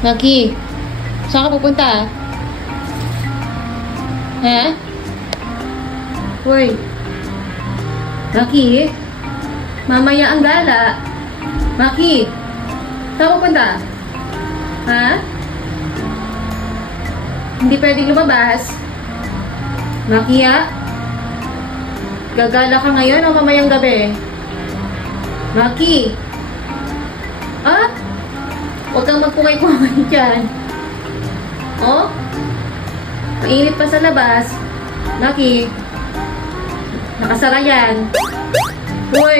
Maki, saan ka pupunta? Ha? Hoy. Maki, mamaya ang gala. Maki, saan ka pupunta? Ha? Hindi pwedeng lumabas. Maki, ha? Gagala ka ngayon o mamayang gabi? Maki. Ah? Huwag kang magpungay-pungay dyan. Oh? Mainit pa sa labas. Maki. Nakasara yan. Uy.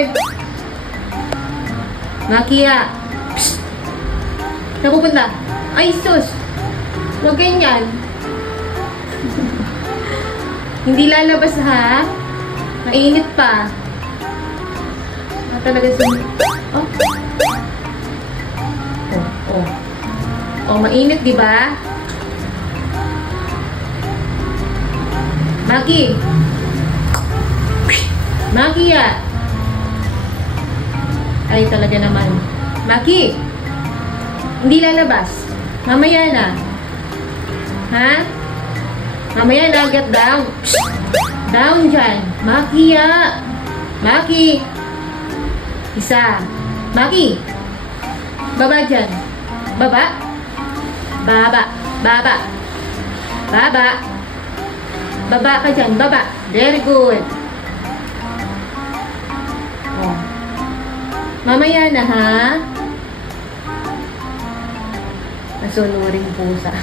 Maki, ha? Psst. Saan pupunta? Ay, sus. Huwag ganyan. Hindi lalabas, ha? Mainit pa. Talaga oh. Oh, mainit, di ba? Maki. Maki, ya. Ay, talaga naman. Maki. Hindi lalabas. Mamaya na. Ha? Mamaya na, get down. Down dyan. Maki, ya. Maki. Isa. Maki. Baba dyan. Baba. Baba. Baba. Baba. Baba ka dyan. Baba. Very good. Oh. Mamaya na, ha? Nasunuring pusa.